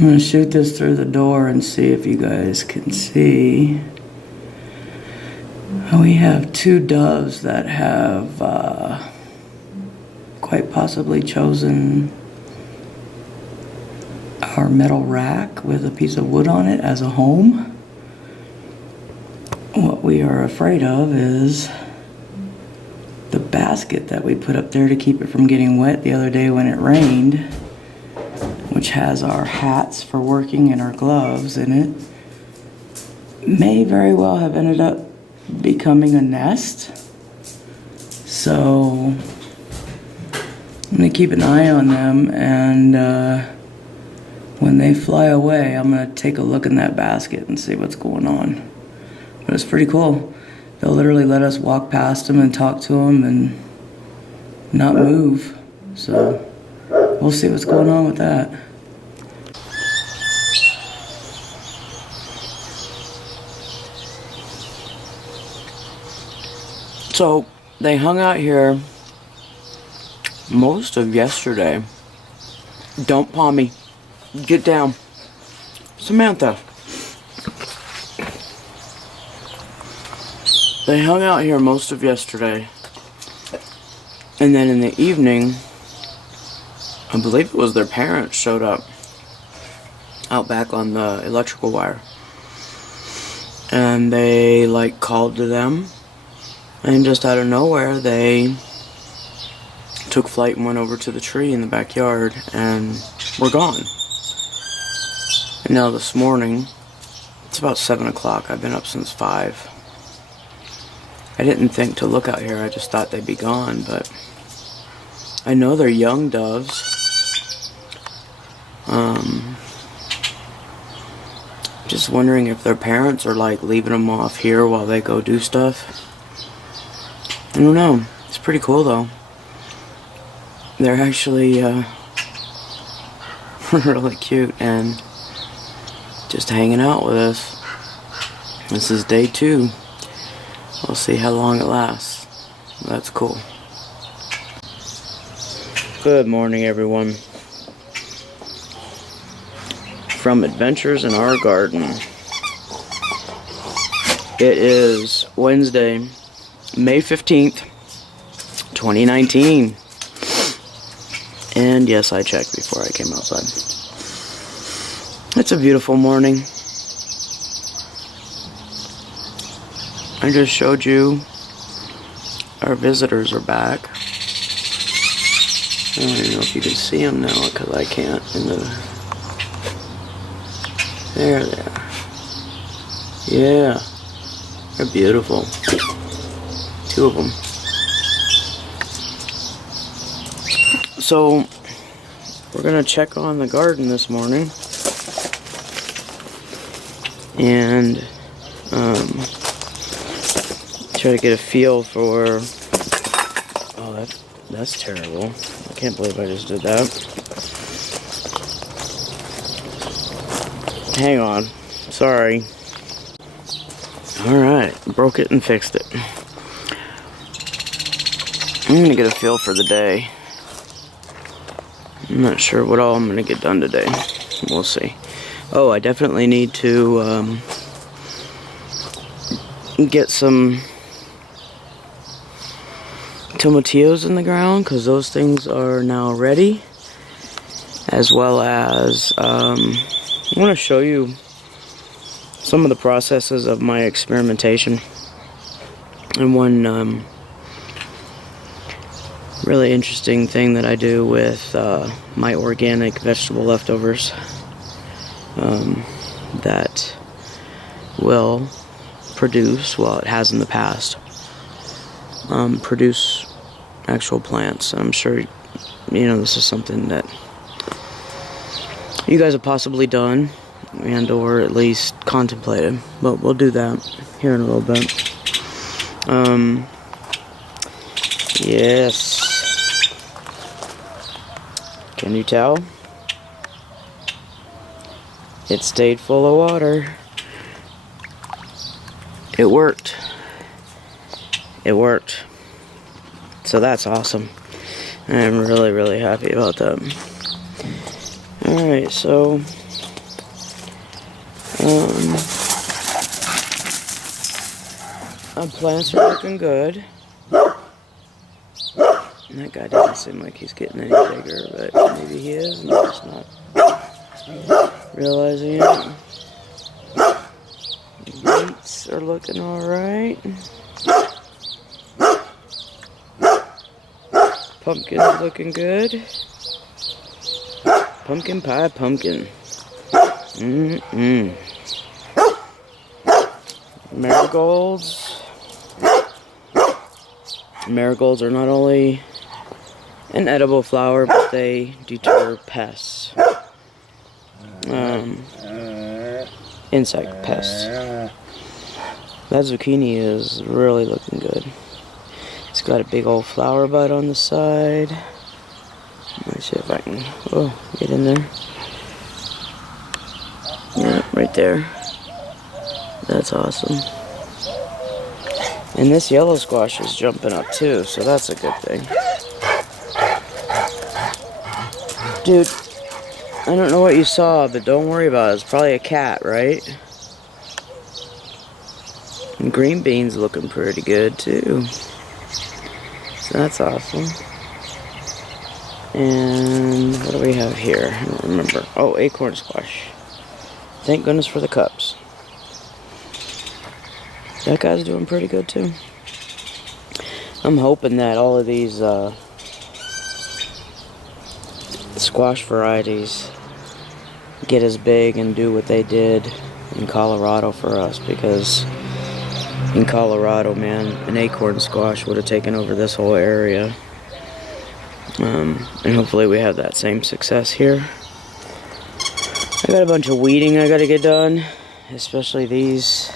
I'm going to shoot this through the door and see if you guys can see. We have two doves that have quite possibly chosen our metal rack with a piece of wood on it as a home. What we are afraid of is the basket that we put up there to keep it from getting wet the other day when it rained, which has our hats for working and our gloves in it, may very well have ended up becoming a nest. So I'm going to keep an eye on them, and when they fly away, I'm going to take a look in that basket and see what's going on. But it's pretty cool. They'll literally let us walk past them and talk to them and not move. So we'll see what's going on with that. So they hung out here most of yesterday. Don't paw me. Get down. Samantha. They hung out here most of yesterday. And then in the evening, I believe it was their parents showed up out back on the electrical wire. And they like called to them. And just out of nowhere, they took flight and went over to the tree in the backyard and were gone. And now this morning, it's about 7 o'clock. I've been up since 5. I didn't think to look out here. I just thought they'd be gone, but I know they're young doves. Just wondering if their parents are like leaving them off here while they go do stuff. I don't know. It's pretty cool though. They're actually really cute and just hanging out with us. This is day 2. We'll see how long it lasts. That's cool. Good morning, everyone. From Adventures in Our Garden. It is Wednesday, May 15th, 2019. And yes, I checked before I came outside. It's a beautiful morning. I just showed you our visitors are back. I don't even know if you can see them now because I can't. There they are. Yeah, they're beautiful. 2 of them. So we're gonna check on the garden this morning and try to get a feel for. Oh, that's terrible. I can't believe I just did that. Hang on. Sorry. Alright, broke it and fixed it. I'm gonna get a feel for the day. I'm not sure what all I'm gonna get done today. We'll see. Oh, I definitely need to get some tomatillos in the ground because those things are now ready. As well as I want to show you some of the processes of my experimentation. And one really interesting thing that I do with my organic vegetable leftovers that will produce, well, it has in the past, produce actual plants. I'm sure, you know, this is something that you guys have possibly done and or at least contemplated, but we'll do that here in a little bit. Yes. Can you tell? It stayed full of water. It worked. It worked. So that's awesome. I'm really, really happy about that. Alright, so Our plants are looking good. That guy doesn't seem like he's getting any bigger, but maybe he is, and I'm just not realizing it. The beets are looking alright. Pumpkin's looking good. Pumpkin pie pumpkin. Marigolds. Marigolds are not only an edible flower, but they deter pests. Insect pests. That zucchini is really looking good. It's got a big old flower bud on the side. Let's see if I can get in there. Yeah, right there. That's awesome. And this yellow squash is jumping up too, so that's a good thing. Dude, I don't know what you saw, but don't worry about it. It's probably a cat, right? And green beans looking pretty good too. So that's awesome. And what do we have here? I don't remember. Oh, acorn squash. Thank goodness for the cups. That guy's doing pretty good too. I'm hoping that all of these squash varieties get as big and do what they did in Colorado for us, because in Colorado, man, an acorn squash would have taken over this whole area. And hopefully we have that same success here. I got a bunch of weeding I gotta get done, especially these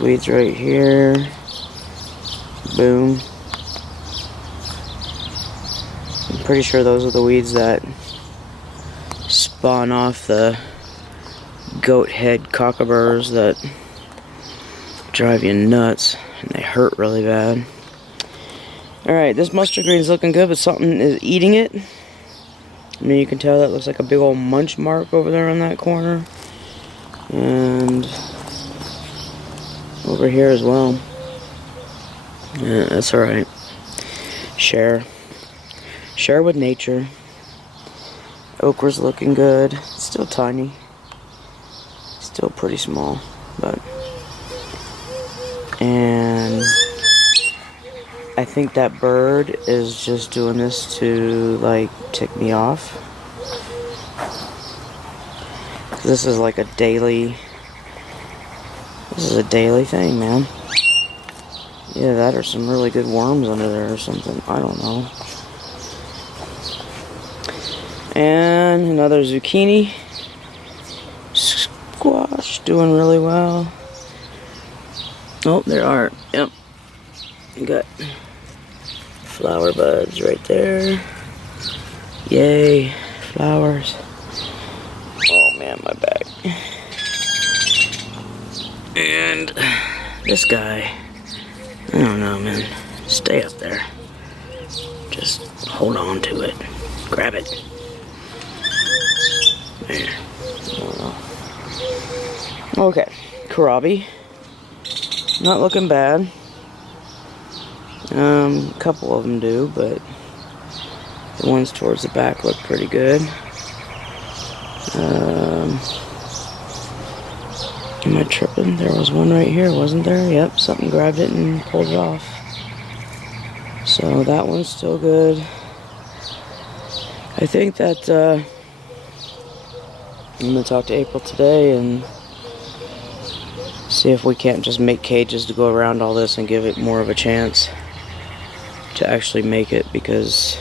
weeds right here. Boom. I'm pretty sure those are the weeds that spawn off the goat head cockaburs that drive you nuts, and they hurt really bad. Alright, this mustard green's looking good, but something is eating it. I mean, you can tell that looks like a big old munch mark over there on that corner. And over here as well. Yeah, that's alright. Share with nature. Okra's looking good. It's still tiny. Still pretty small, but. And I think that bird is just doing this to, like, tick me off. This is like a daily. This is a daily thing, man. Yeah, that or some really good worms under there or something. I don't know. And another zucchini. Squash doing really well. Oh, there are. Yep. You got flower buds right there. Yay, flowers. Oh man, my back. And this guy, I don't know, man. Stay up there. Just hold on to it. Grab it. There. Okay, kohlrabi. Not looking bad. A couple of them do, but the ones towards the back look pretty good. Am I tripping? There was one right here, wasn't there? Yep, something grabbed it and pulled it off. So that one's still good. I think that I'm going to talk to April today and see if we can't just make cages to go around all this and give it more of a chance to actually make it, because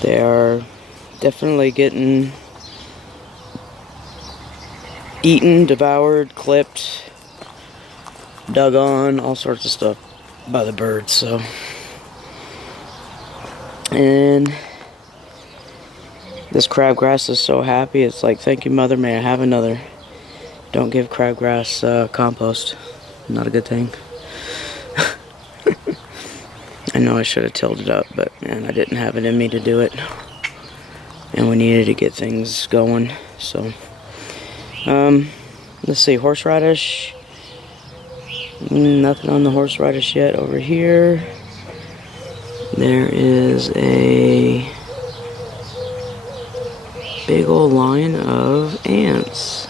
they are definitely getting eaten, devoured, clipped, dug on, all sorts of stuff by the birds. So, and this crabgrass is so happy. It's like, thank you, mother, may I have another. Don't give crabgrass compost. Not a good thing. I know I should have tilled it up, but man, I didn't have it in me to do it. And we needed to get things going So, let's see, horseradish. Nothing on the horseradish yet over here. There is a big old line of ants.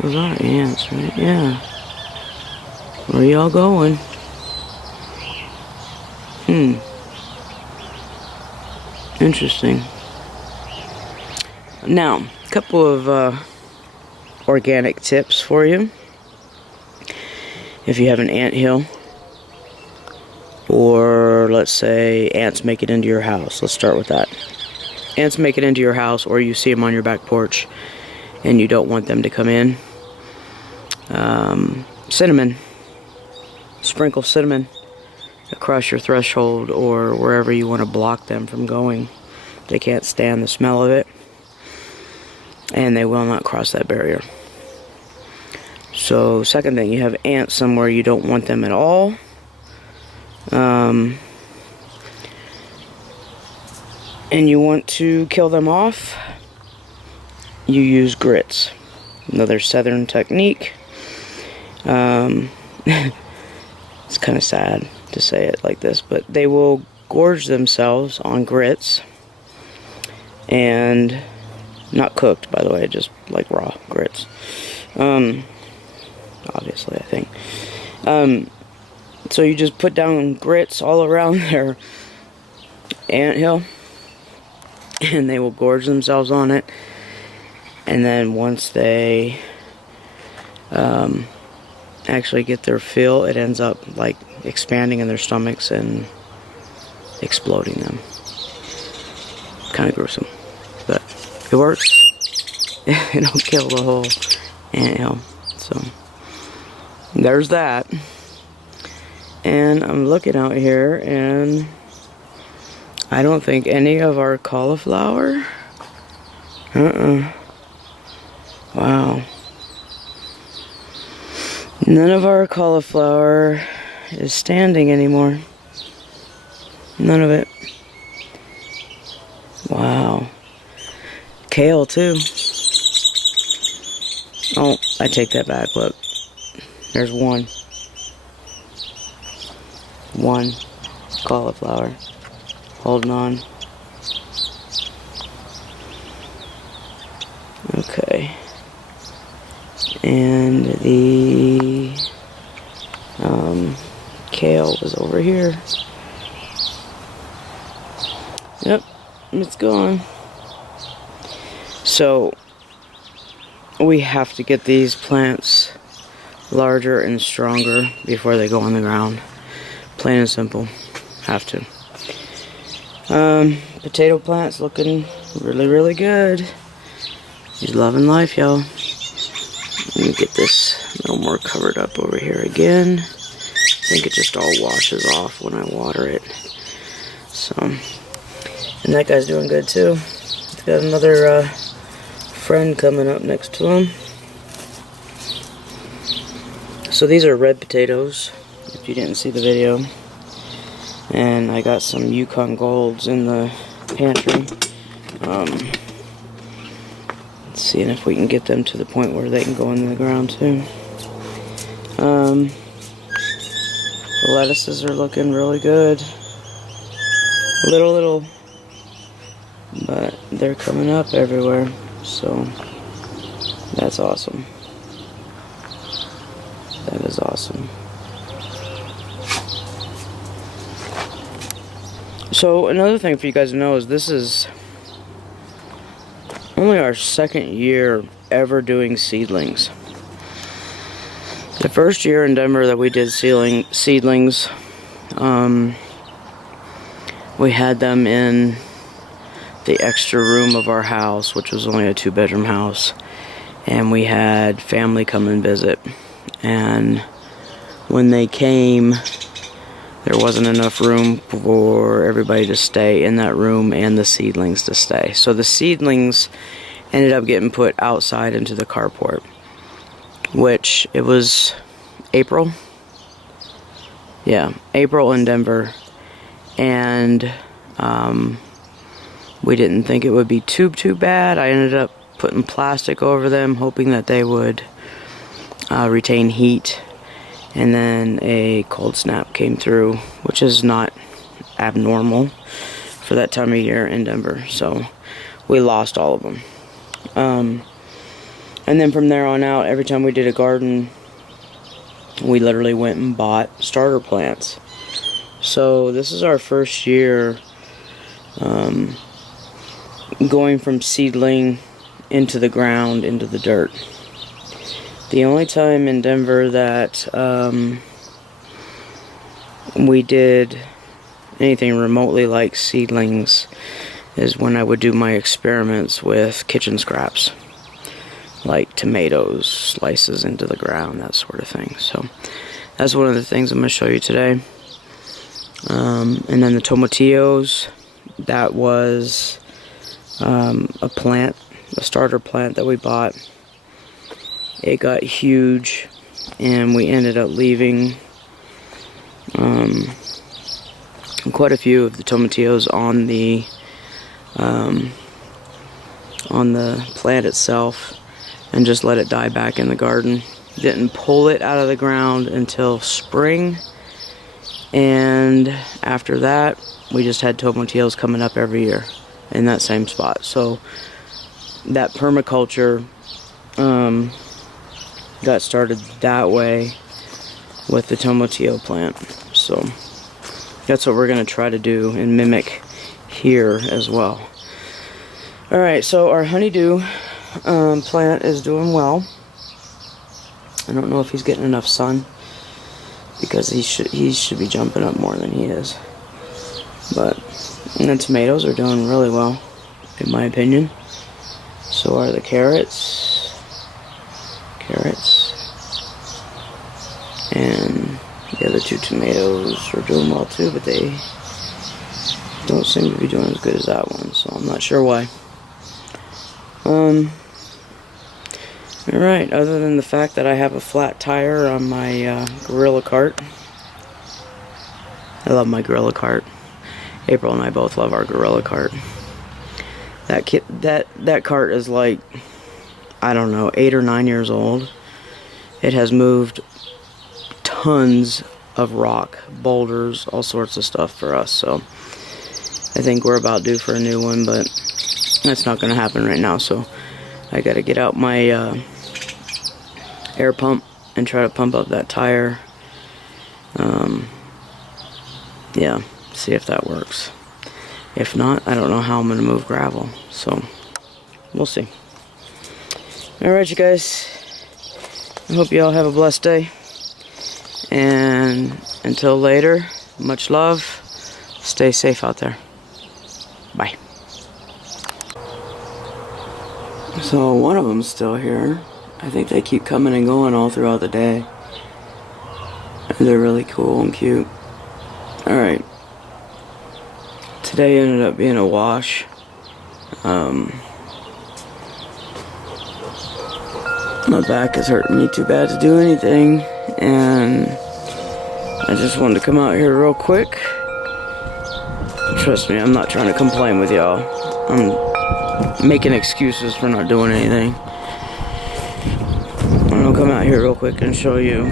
Those are ants, right? Yeah. Where y'all going? Interesting. Now, a couple of organic tips for you. If you have an ant hill, or let's say ants make it into your house. Let's start with that. Ants make it into your house, or you see them on your back porch and you don't want them to come in. Cinnamon. Sprinkle cinnamon across your threshold or wherever you want to block them from going. They can't stand the smell of it, and they will not cross that barrier. So, second thing, you have ants somewhere you don't want them at all. And you want to kill them off, you use grits. Another southern technique. It's kind of sad to say it like this, but they will gorge themselves on grits, and not cooked, by the way, just like raw grits. Obviously, I think. So you just put down grits all around their anthill, and they will gorge themselves on it. And then once they actually get their fill, it ends up like expanding in their stomachs and exploding them. Kind of gruesome, but it works. It'll kill the whole anthill. So there's that. And I'm looking out here, and I don't think any of our cauliflower. Wow. None of our cauliflower is standing anymore. None of it. Wow. Kale, too. Oh, I take that back. Look. There's one. One cauliflower. Holding on. Okay. And the kale was over here. Yep, it's gone. So we have to get these plants larger and stronger before they go on the ground. Plain and simple. Have to. Potato plants looking really, really good. He's loving life, y'all. Let me get this a little more covered up over here again. I think it just all washes off when I water it. So, and that guy's doing good too. He's got another friend coming up next to him. So these are red potatoes, if you didn't see the video. And I got some Yukon Golds in the pantry. Seeing if we can get them to the point where they can go into the ground too. The lettuces are looking really good. Little, but they're coming up everywhere, so that's awesome. That is awesome. So another thing for you guys to know is this is only our second year ever doing seedlings. The first year in Denver that we did seedlings, we had them in the extra room of our house, which was only a 2-bedroom house, and we had family come and visit. And when they came, there wasn't enough room for everybody to stay in that room and the seedlings to stay. So the seedlings ended up getting put outside into the carport, which it was April. Yeah, April in Denver. And We didn't think it would be too bad. I ended up putting plastic over them, hoping that they would retain heat. And then a cold snap came through, which is not abnormal for that time of year in Denver. So we lost all of them. And then from there on out, every time we did a garden, we literally went and bought starter plants. So this is our first year going from seedling into the ground, into the dirt. The only time in Denver that we did anything remotely like seedlings is when I would do my experiments with kitchen scraps, like tomatoes, slices into the ground, that sort of thing. So that's one of the things I'm going to show you today. And then the tomatillos, that was a plant, a starter plant that we bought. It got huge, and we ended up leaving quite a few of the tomatillos on the plant itself, and just let it die back in the garden. Didn't pull it out of the ground until spring, and after that we just had tomatillos coming up every year in that same spot. So that permaculture got started that way with the tomatillo plant. So that's what we're going to try to do and mimic here as well. Alright, so our honeydew plant is doing well. I don't know if he's getting enough sun, because he should be jumping up more than he is. But the tomatoes are doing really well, in my opinion. So are the carrots. And the other two tomatoes are doing well too, but they don't seem to be doing as good as that one, so I'm not sure why. Alright, other than the fact that I have a flat tire on my Gorilla cart. I love my Gorilla cart. April and I both love our Gorilla cart. That cart is like, I don't know, 8 or 9 years old. It has moved tons of rock, boulders, all sorts of stuff for us, so I think we're about due for a new one, but that's not going to happen right now. So I got to get out my air pump and try to pump up that tire. Yeah, see if that works. If not, I don't know how I'm going to move gravel, so we'll see. Alright, you guys, I hope you all have a blessed day, and until later, much love, stay safe out there. Bye. So one of them's still here. I think they keep coming and going all throughout the day. And they're really cool and cute. Alright. Today ended up being a wash. My back is hurting me too bad to do anything, and I just wanted to come out here real quick. Trust me, I'm not trying to complain with y'all. I'm making excuses for not doing anything. I'm gonna come out here real quick and show you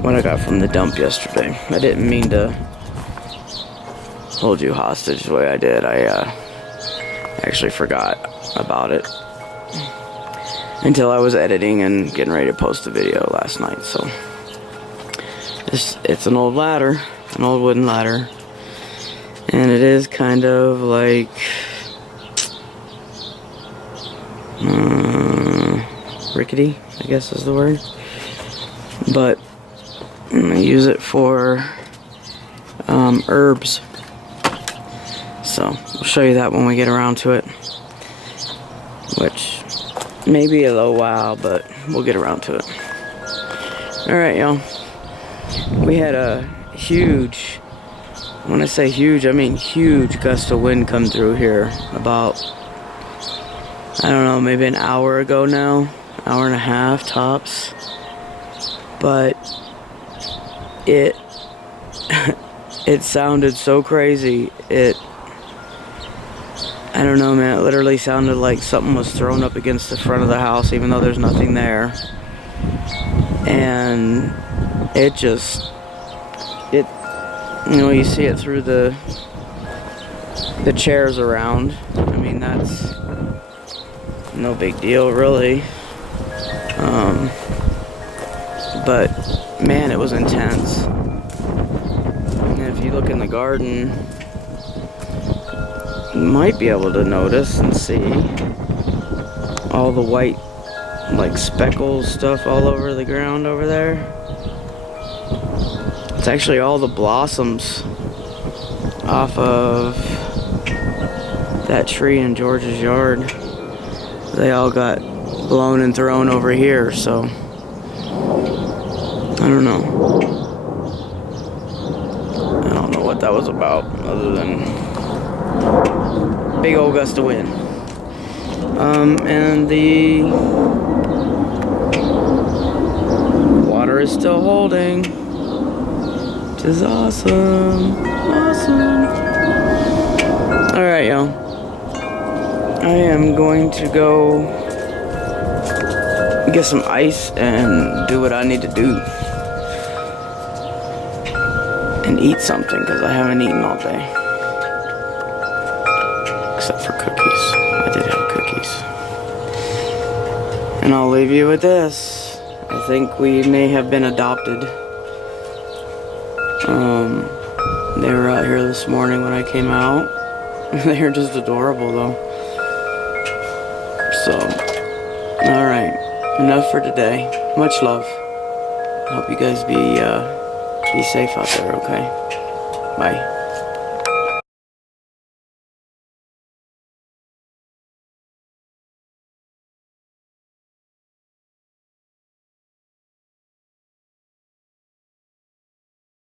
what I got from the dump yesterday. I didn't mean to hold you hostage the way I did. I actually forgot about it until I was editing and getting ready to post the video last night. So it's an old ladder, an old wooden ladder, and it is kind of like rickety, I guess is the word. But I'm gonna use it for herbs. So I'll show you that when we get around to it, which may be a little while, but we'll get around to it. Alright, y'all. We had a huge, when I say huge, I mean huge gust of wind come through here about, I don't know, maybe an hour ago now, hour and a half tops. But it sounded so crazy. I don't know, man. It literally sounded like something was thrown up against the front of the house, even though there's nothing there. And it just, you know, you see it through the chairs around. I mean, that's no big deal, really. But man, it was intense. And if you look in the garden, you might be able to notice and see all the white, like, speckles stuff all over the ground over there. It's actually all the blossoms off of that tree in George's yard. They all got blown and thrown over here, so I don't know. I don't know what that was about, other than big old gust of wind. And the water is still holding, which is awesome. Awesome. Alright, y'all. I am going to go get some ice and do what I need to do. And eat something, because I haven't eaten all day. Except for cookies. I did have cookies. And I'll leave you with this. I think we may have been adopted. They were out here this morning when I came out. They are just adorable, though. So, alright. Enough for today. Much love. I hope you guys be safe out there, okay? Bye.